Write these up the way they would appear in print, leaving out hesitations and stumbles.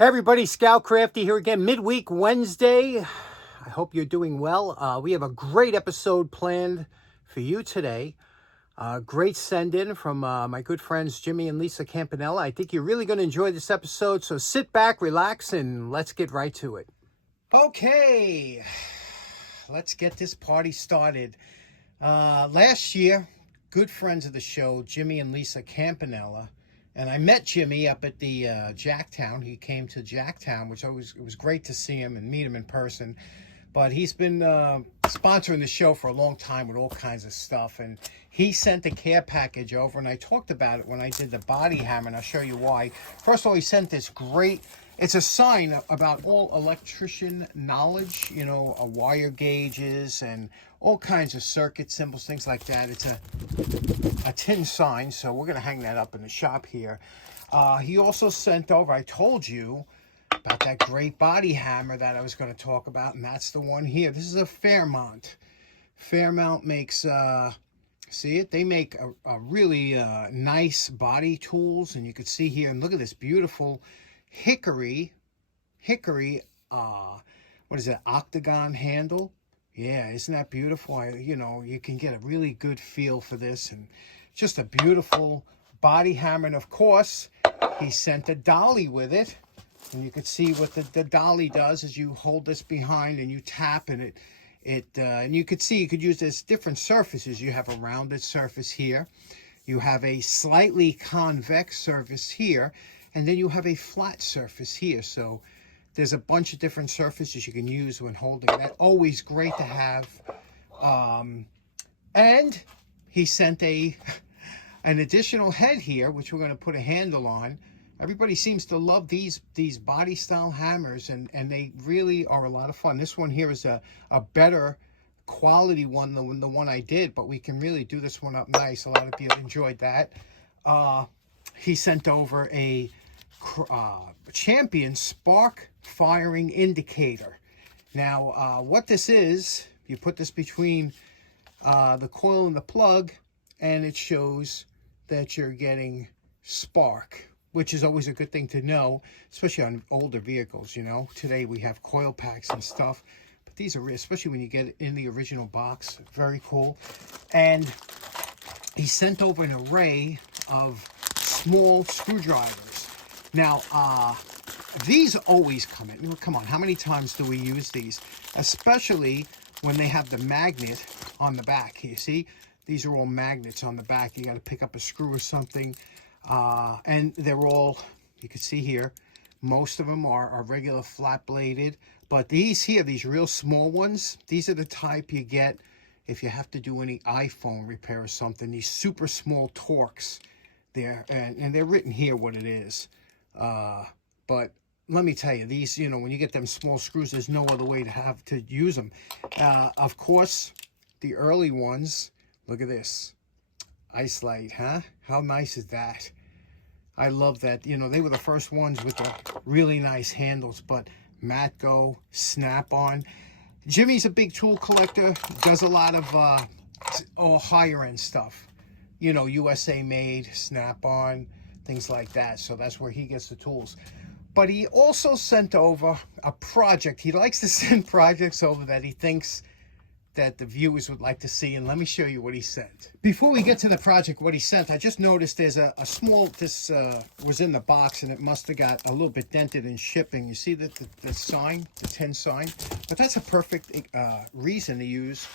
Hey everybody, Scout Crafty here again, midweek Wednesday. I hope you're doing well. We have a great episode planned for you today. Great send-in from my good friends Jimmy and Lisa Campanella. I think you're really going to enjoy this episode, so sit back, relax, and let's get right to it. Okay, let's get this party started. Last year, good friends of the show, Jimmy and Lisa Campanella, and I met Jimmy up at the Jacktown. He came to Jacktown, which it was great to see him and meet him in person. But he's been sponsoring the show for a long time with all kinds of stuff. And he sent a care package over, and I talked about it when I did the body hammer, and I'll show you why. First of all, he sent this great, it's a sign about all electrician knowledge, you know, wire gauges and all kinds of circuit symbols, things like that. It's a tin sign, so we're going to hang that up in the shop here. He also sent over, I told you about that great body hammer that I was going to talk about, and that's the one here. This is a Fairmont. Fairmont makes, see it? They make a really nice body tools, and you can see here, and look at this beautiful hickory, what is it, octagon handle? Yeah, isn't that beautiful? You know, you can get a really good feel for this, and just a beautiful body hammer. And of course, he sent a dolly with it, and you can see what the dolly does is you hold this behind and you tap, and and you could see you could use this different surfaces. You have a rounded surface here, you have a slightly convex surface here, and then you have a flat surface here. So there's a bunch of different surfaces you can use when holding that. Always great to have. And he sent an additional head here, which we're going to put a handle on. Everybody seems to love these body style hammers, and they really are a lot of fun. This one here is a better quality one than the one I did, but we can really do this one up nice. A lot of people enjoyed that. He sent over a Champion spark firing indicator. Now, what this is, you put this between the coil and the plug, and it shows that you're getting spark, which is always a good thing to know, especially on older vehicles. You know, today we have coil packs and stuff, but these are, especially when you get it in the original box, very cool. And he sent over an array of small screwdrivers. Now, these always come in. Come on, how many times do we use these? Especially when they have the magnet on the back. You see, these are all magnets on the back. You got to pick up a screw or something. And they're all, you can see here, most of them are regular flat bladed. But these here, these real small ones, these are the type you get if you have to do any iPhone repair or something. These super small Torx there, and they're written here what it is. But let me tell you, these, you know, when you get them small screws, there's no other way to use them. Of course, the early ones, look at this. Ice light, huh? How nice is that? I love that. You know, they were the first ones with the really nice handles, but Matco, Snap-on. Jimmy's a big tool collector, does a lot of higher end stuff. You know, USA made, Snap-on, things like that. So that's where he gets the tools. But he also sent over a project. He likes to send projects over that he thinks that the viewers would like to see, and let me show you what he sent. Before we get to the project, what he sent, I just noticed there's a small, this was in the box, and it must have got a little bit dented in shipping. You see the sign, the tin sign? But that's a perfect reason to use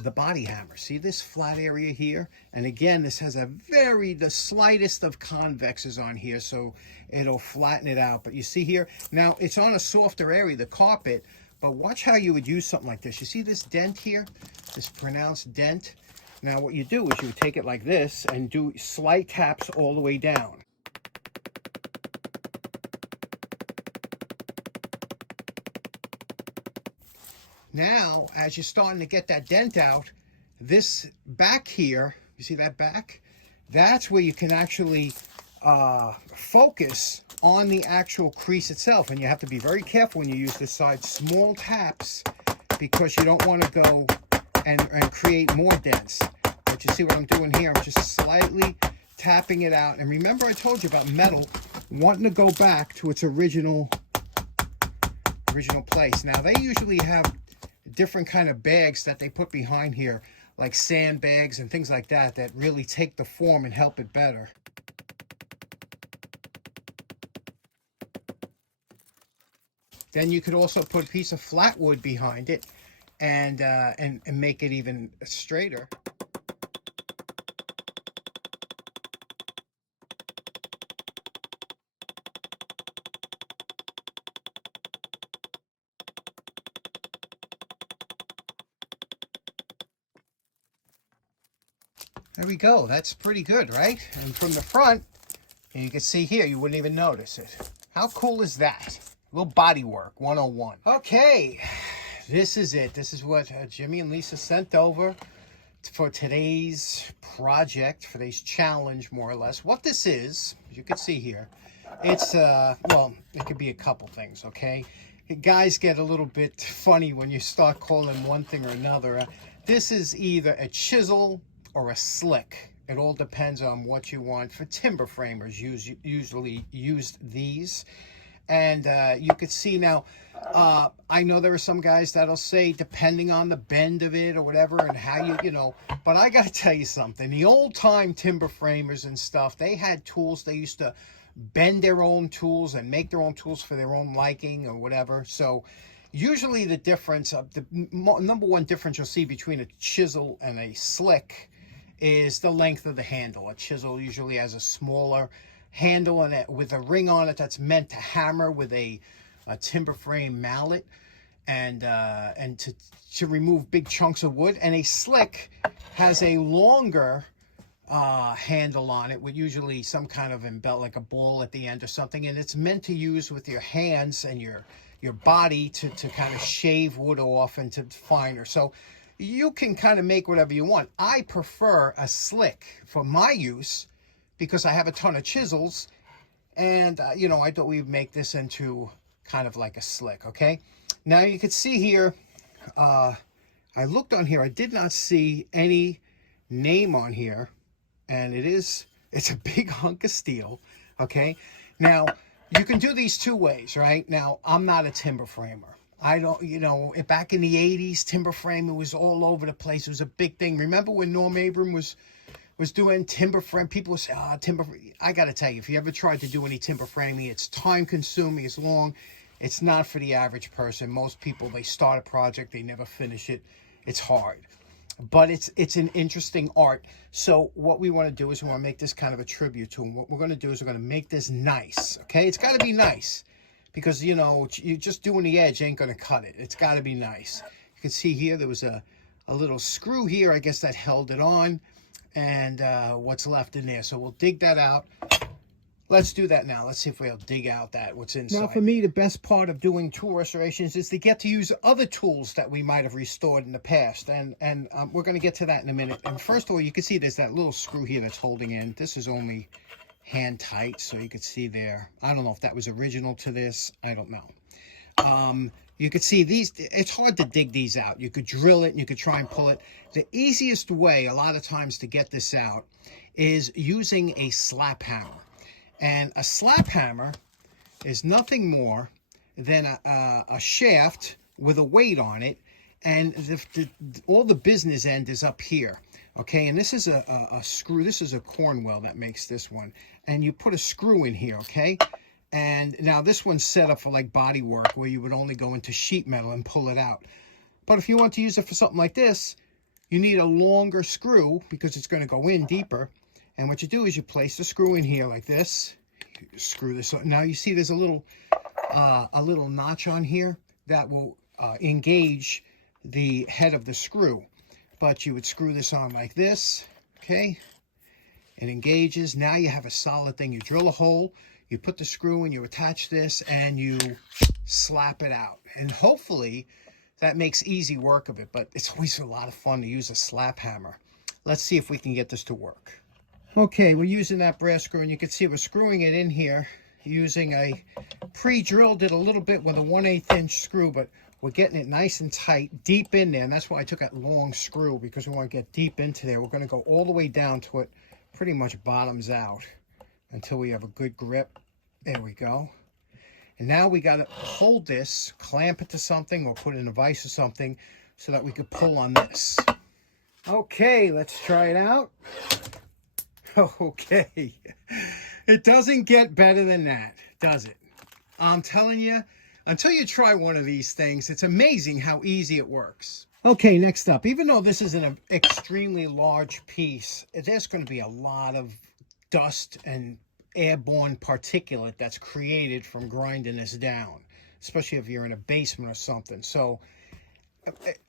the body hammer. See this flat area here? And again, this has the slightest of convexes on here, so it'll flatten it out. But you see here, now it's on a softer area, the carpet, but watch how you would use something like this. You see this dent here? This pronounced dent? Now what you do is you would take it like this and do slight taps all the way down. Now, as you're starting to get that dent out, this back here, you see that back? That's where you can actually focus on the actual crease itself. And you have to be very careful when you use this side. Small taps, because you don't want to go and create more dents. But you see what I'm doing here? I'm just slightly tapping it out. And remember I told you about metal wanting to go back to its original original place. Now, they usually have different kind of bags that they put behind here, like sandbags and things like that, that really take the form and help it better. Then you could also put a piece of flat wood behind it and make it even straighter. There we go. That's pretty good, right? And from the front, you can see here, you wouldn't even notice it. How cool is that? A little Bodywork 101. Okay, this is it. This is what Jimmy and Lisa sent over for today's project, for today's challenge, more or less. What this is, as you can see here, it's, well, it could be a couple things, okay? Guys get a little bit funny when you start calling one thing or another. This is either a chisel or a slick. It all depends on what you want. For timber framers, usually used these. And you could see now, I know there are some guys that'll say, depending on the bend of it or whatever, and how you know, but I got to tell you something. The old time timber framers and stuff, they had tools. They used to bend their own tools and make their own tools for their own liking or whatever. So usually the difference, the number one difference you'll see between a chisel and a slick is the length of the handle. A chisel usually has a smaller handle and with a ring on it that's meant to hammer with a timber frame mallet and to remove big chunks of wood. And a slick has a longer handle on it with usually some kind of embelt, like a ball at the end or something, and it's meant to use with your hands and your body to kind of shave wood off and to finer. So you can kind of make whatever you want. I prefer a slick for my use because I have a ton of chisels, and you know, I thought we'd make this into kind of like a slick. Okay, now you can see here, I looked on here, I did not see any name on here, and it's a big hunk of steel. Okay, now you can do these two ways, right? Now, I'm not a timber framer. I don't, you know, back in the 80s, timber framing was all over the place. It was a big thing. Remember when Norm Abram was doing timber frame? People would say, timber. I got to tell you, if you ever tried to do any timber framing, it's time consuming, it's long. It's not for the average person. Most people, they start a project, they never finish it. It's hard. But it's an interesting art. So what we want to do is we want to make this kind of a tribute to him. What we're going to do is we're going to make this nice, okay? It's got to be nice. Because, you know, you just doing the edge ain't going to cut it. It's got to be nice. You can see here there was a little screw here, I guess, that held it on. And what's left in there. So we'll dig that out. Let's do that now. Let's see if we'll dig out what's inside. Now, for me, the best part of doing tool restorations is to get to use other tools that we might have restored in the past. And we're going to get to that in a minute. And first of all, you can see there's that little screw here that's holding in. This is only hand tight, so you could see there. I don't know if that was original to this. I don't know. You could see these. It's hard to dig these out. You could drill it and you could try and pull it. The easiest way a lot of times to get this out is using a slap hammer. And a slap hammer is nothing more than a shaft with a weight on it, and all the business end is up here. Okay, and this is a screw. This is a Cornwell that makes this one. And you put a screw in here, okay? And now this one's set up for like Bodywork, where you would only go into sheet metal and pull it out. But if you want to use it for something like this, you need a longer screw because it's going to go in deeper. And what you do is you place the screw in here like this. You screw this up. Now you see there's a little notch on here that will engage the head of the screw. But you would screw this on like this, okay? It engages. Now you have a solid thing. You drill a hole, you put the screw in, you attach this, and you slap it out. And hopefully that makes easy work of it, but it's always a lot of fun to use a slap hammer. Let's see if we can get this to work. Okay, we're using that brass screw, and you can see we're screwing it in here using a pre-drilled it a little bit with a 1/8 inch screw, but we're getting it nice and tight, deep in there, and that's why I took that long screw, because we want to get deep into there. We're going to go all the way down to it, pretty much bottoms out, until we have a good grip. There we go. And now we got to hold this, clamp it to something or put it in a vise or something so that we could pull on this. Okay, let's try it out. Okay. It doesn't get better than that, does it? I'm telling you, until you try one of these things, it's amazing how easy it works. Okay, next up, even though this is an extremely large piece, there's going to be a lot of dust and airborne particulate that's created from grinding this down, especially if you're in a basement or something. So,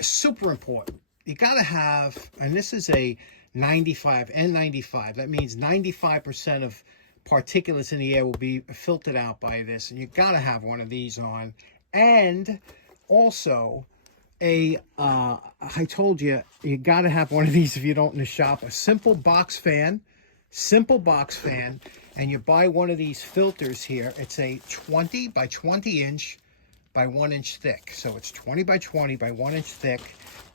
super important. You got to have, and this is a 95, N95. That means 95% of particulates in the air will be filtered out by this. And you got to have one of these on. And also, I told you, you got to have one of these if you don't in the shop. A simple box fan. And you buy one of these filters here. It's a 20 by 20 inch by 1 inch thick. So it's 20 by 20 by 1 inch thick.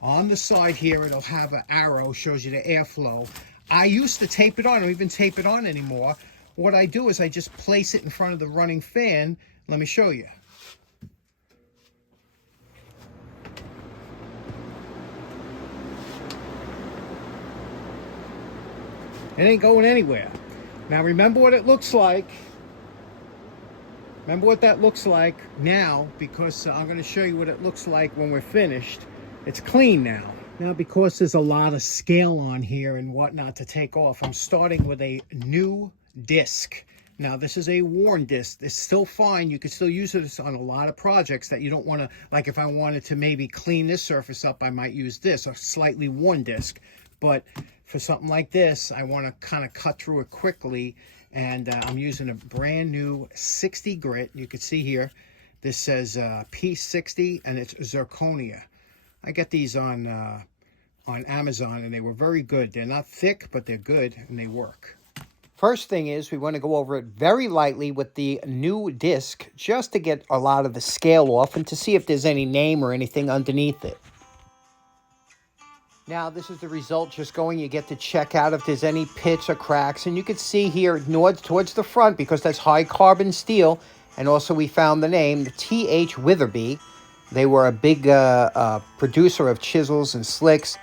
On the side here, it'll have an arrow, shows you the airflow. I used to tape it on. I don't even tape it on anymore. What I do is I just place it in front of the running fan. Let me show you. It ain't going anywhere. Now remember what it looks like. Remember what that looks like now, because I'm going to show you what it looks like when we're finished. It's clean now. Now, because there's a lot of scale on here and whatnot to take off, I'm starting with a new disc. Now, this is a worn disc. It's still fine. You can still use it on a lot of projects that you don't want to, like if I wanted to maybe clean this surface up, I might use this, a slightly worn disc. But for something like this, I want to kind of cut through it quickly. And I'm using a brand new 60 grit. You can see here, this says P60 and it's zirconia. I get these on Amazon and they were very good. They're not thick, but they're good and they work. First thing is we want to go over it very lightly with the new disc just to get a lot of the scale off and to see if there's any name or anything underneath it. Now, this is the result just going. You get to check out if there's any pits or cracks. And you can see here towards the front, because that's high carbon steel. And also we found the name, the TH Witherby. They were a big producer of chisels and slicks.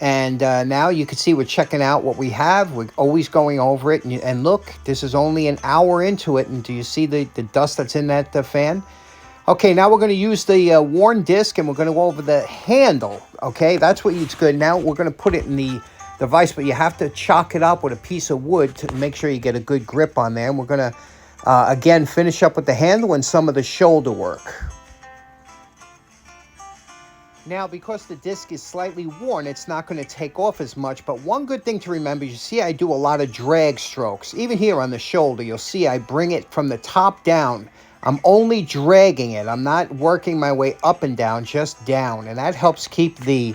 And now you can see we're checking out what we have. We're always going over it. And look, this is only an hour into it. And do you see the dust that's in that fan? Okay, now we're going to use the worn disc and we're going to go over the handle. Okay, that's what it's good. Now we're going to put it in the vise, but you have to chalk it up with a piece of wood to make sure you get a good grip on there. And we're going to, again, finish up with the handle and some of the shoulder work. Now, because the disc is slightly worn, it's not going to take off as much. But one good thing to remember, you see I do a lot of drag strokes. Even here on the shoulder, you'll see I bring it from the top down. I'm only dragging it. I'm not working my way up and down, just down. And that helps keep the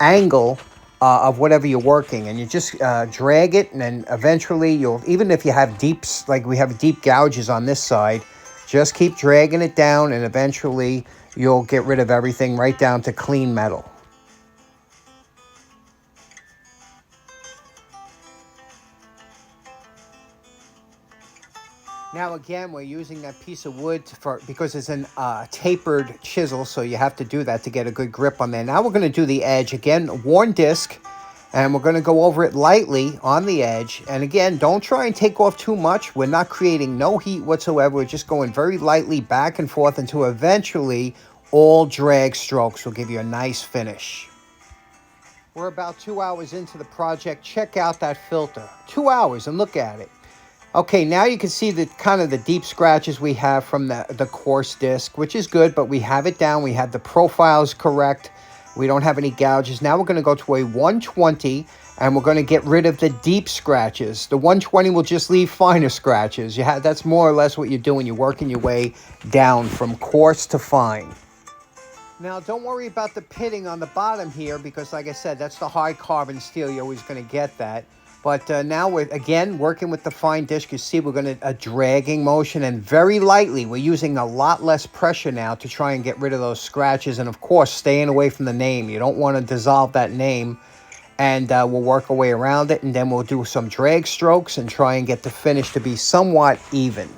angle of whatever you're working. And you just drag it, and then eventually you'll, even if you have deeps, like we have deep gouges on this side, just keep dragging it down, and eventually you'll get rid of everything right down to clean metal. Now again, we're using that piece of wood because it's a tapered chisel, so you have to do that to get a good grip on there. Now we're going to do the edge. Again, worn disc, and we're going to go over it lightly on the edge. And again, don't try and take off too much. We're not creating no heat whatsoever. We're just going very lightly back and forth until eventually all drag strokes will give you a nice finish. We're about 2 hours into the project. Check out that filter. 2 hours, and look at it. Okay, now you can see the kind of the deep scratches we have from the coarse disc, which is good, but we have it down. We have the profiles correct. We don't have any gouges. Now we're going to go to a 120, and we're going to get rid of the deep scratches. The 120 will just leave finer scratches. That's more or less what you're doing. You're working your way down from coarse to fine. Now, don't worry about the pitting on the bottom here because, like I said, that's the high carbon steel. You're always going to get that. But now we're, again, working with the fine disc. You see we're going to a dragging motion, and very lightly. We're using a lot less pressure now to try and get rid of those scratches. And, of course, staying away from the name. You don't want to dissolve that name. And we'll work our way around it, and then we'll do some drag strokes and try and get the finish to be somewhat even.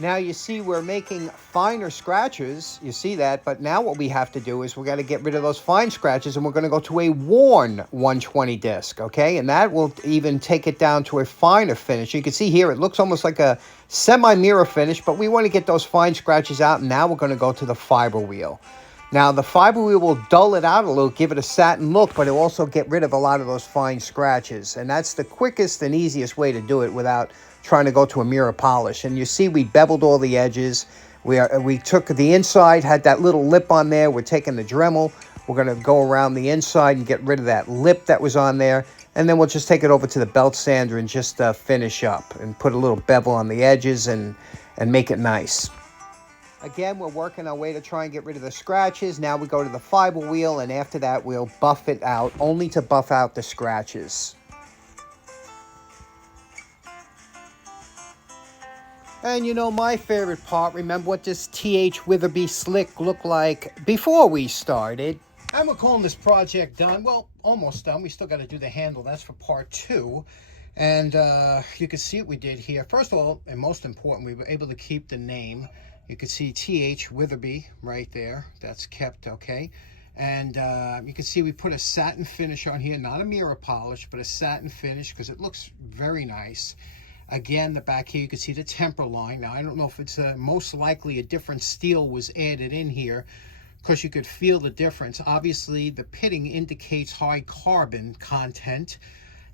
Now you see we're making finer scratches, you see that, but now what we have to do is we're going to get rid of those fine scratches and we're going to go to a worn 120 disc, okay? And that will even take it down to a finer finish. You can see here it looks almost like a semi-mirror finish, but we want to get those fine scratches out, and now we're going to go to the fiber wheel. Now the fiber wheel will dull it out a little, give it a satin look, but it'll also get rid of a lot of those fine scratches. And that's the quickest and easiest way to do it without trying to go to a mirror polish. And you see we beveled all the edges. We took the inside, had that little lip on there. We're taking the Dremel. We're going to go around the inside and get rid of that lip that was on there. And then we'll just take it over to the belt sander and just finish up and put a little bevel on the edges and make it nice. Again, we're working our way to try and get rid of the scratches. Now we go to the fiber wheel, and after that we'll buff it out, only to buff out the scratches. And you know my favorite part, remember what this TH Witherby slick looked like before we started. And we're calling this project done. Well, almost done. We still got to do the handle. That's for part 2. And you can see what we did here. First of all, and most important, we were able to keep the name. You can see TH Witherby right there. That's kept, okay. And you can see we put a satin finish on here. Not a mirror polish, but a satin finish because it looks very nice. Again, the back here, you can see the temper line. Now, I don't know if it's most likely a different steel was added in here because you could feel the difference. Obviously, the pitting indicates high carbon content,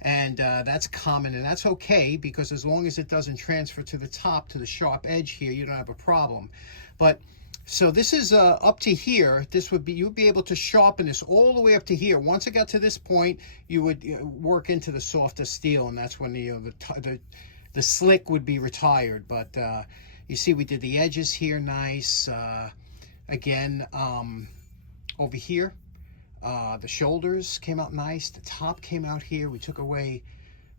and that's common, and that's okay because as long as it doesn't transfer to the top, to the sharp edge here, you don't have a problem. But so this is up to here. This would be, you'd be able to sharpen this all the way up to here. Once it got to this point, you would work into the softer steel, and that's when the slick would be retired. But you see we did the edges here nice. Again, over here, the shoulders came out nice. The top came out here. We took away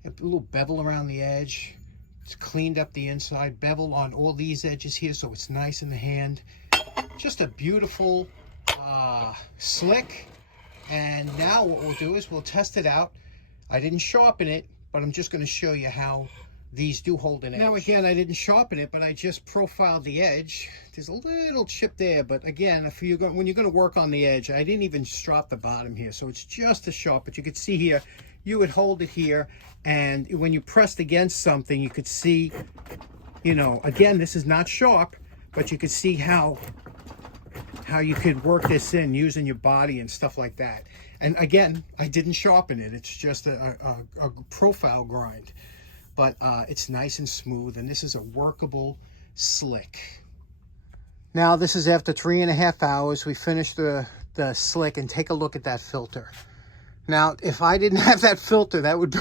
a little bevel around the edge. It's cleaned up the inside. Bevel on all these edges here so it's nice in the hand. Just a beautiful slick. And now what we'll do is we'll test it out. I didn't sharpen it, but I'm just going to show you how these do hold an edge. Now again, I didn't sharpen it, but I just profiled the edge. There's a little chip there, but again, when you're going to work on the edge, I didn't even strop the bottom here, so it's just a sharp. But you could see here, you would hold it here, and when you pressed against something, you could see, you know, again, this is not sharp, but you could see how you could work this in using your body and stuff like that. And again, I didn't sharpen it. It's just a profile grind. But it's nice and smooth, and this is a workable slick. Now this is after 3.5 hours. We finished the slick, and take a look at that filter. Now, if I didn't have that filter, that would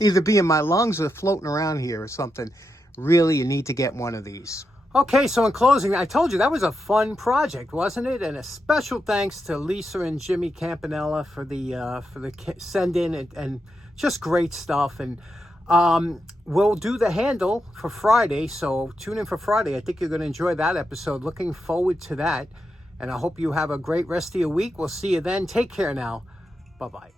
either be in my lungs or floating around here or something. Really, you need to get one of these. Okay, so in closing, I told you that was a fun project, wasn't it? And a special thanks to Lisa and Jimmy Campanella for the send-in and just great stuff. And we'll do the handle for Friday, so tune in for Friday. I think you're going to enjoy that episode. Looking forward to that, and I hope you have a great rest of your week. We'll see you then. Take care now. Bye-bye.